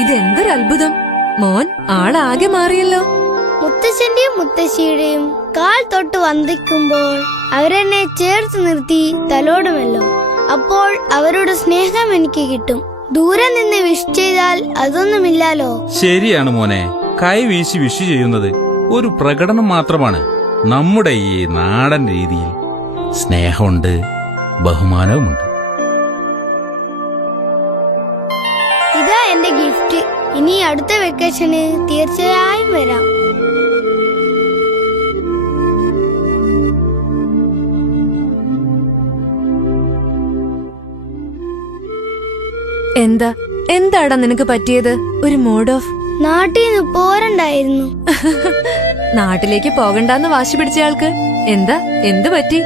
ഇതെന്തൊരു അത്ഭുതം! മോൻ ആളാകെ മാറിയല്ലോ. മുത്തശ്ശന്റെയും മുത്തശ്ശിയുടെയും കാൽ തൊട്ട് വന്ദിക്കുമ്പോൾ അവരെന്നെ ചേർത്ത് നിർത്തി തലോടുമല്ലോ. അപ്പോൾ അവരുടെ സ്നേഹം എനിക്ക് കിട്ടും. ദൂരെ നിന്ന് വിഷ് ചെയ്താൽ അതൊന്നുമില്ലാലോ. ശരിയാണ് മോനെ, കൈ വീശി വിഷ് ചെയ്യുന്നത് ഒരു പ്രകടനം മാത്രമാണ്. നമ്മുടെ ഈ നാടൻ രീതിയിൽ സ്നേഹമുണ്ട്, ബഹുമാനവുമുണ്ട്. ഇതാ എന്റെ ഗിഫ്റ്റ്. ഇനി അടുത്ത വെക്കേഷന് തീർച്ചയായും വരാം. എന്താടാ നിനക്ക് പറ്റിയത്? ഒരു മൂഡ് ഓഫ്. നാട്ടിൽ നിന്ന് പോരണ്ടായിരുന്നു. നാട്ടിലേക്ക് പോകണ്ടെന്ന് വാശി പിടിച്ചയാൾക്ക് എന്ത് പറ്റി?